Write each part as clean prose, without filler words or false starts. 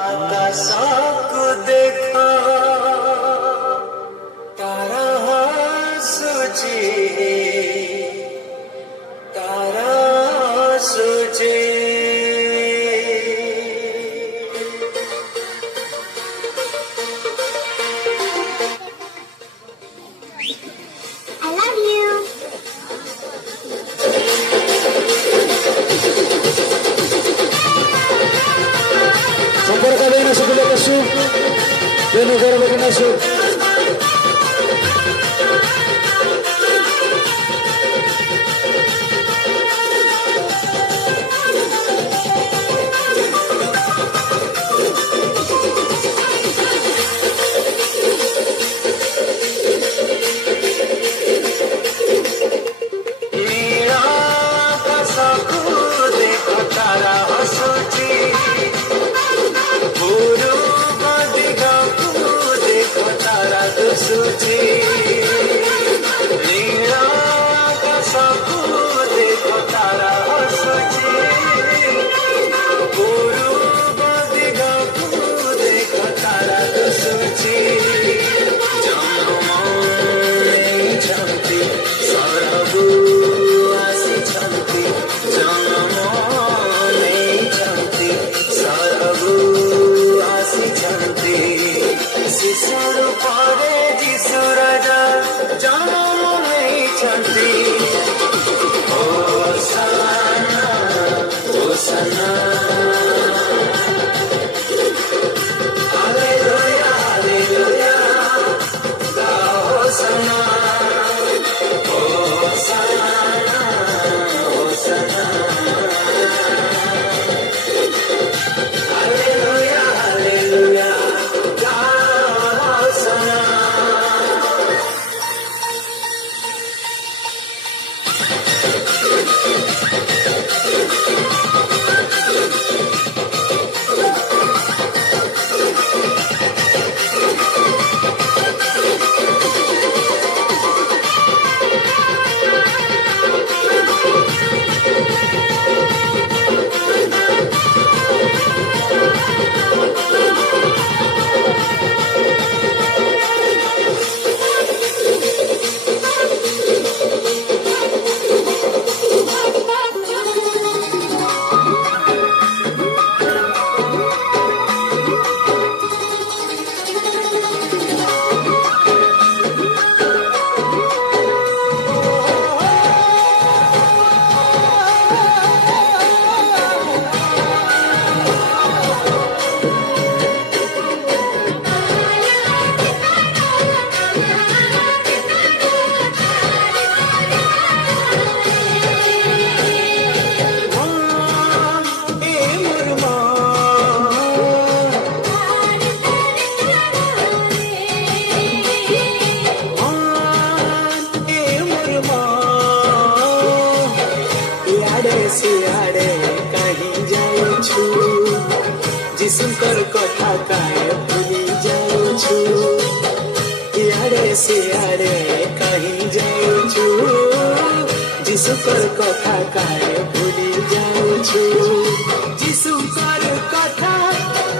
आकाशको देखा तारा सोचे तारा सोचे I love you. সম্পর্ক দেয় না সকলে বসু কেন করবে কিনা সু जिसुकर कथा काहे भूली जाऊछु इयारे सियारे कहीं जाऊछु जिसुकर कथा काहे भूली जाऊछु जिसुकर कथा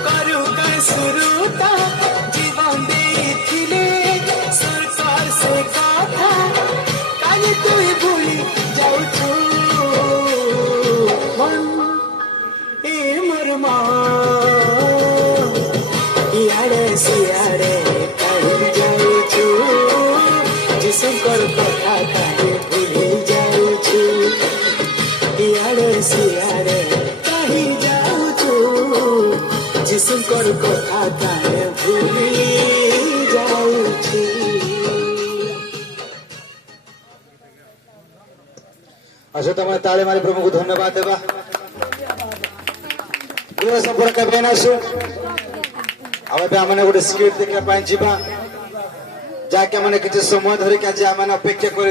करू का शुरूता जीवन देथिले सरकार से कथा काहे तू भूली जाऊछु मन ए मरमा सियारे कहीं जाऊछु जिसुकर कथा काहे भूली जाऊछु इयारे सियारे कहीं जाऊछु जिसुकर कथा काहे भूली जाऊछु আসো তোমার তালে মারি প্রভুকে ধন্যবাদ দেবা গৃহ সম্পর্ক বেন আসো अब आम गोटे स्किट देखा जाके किसी समय धरिक आज आम अपेक्षा कर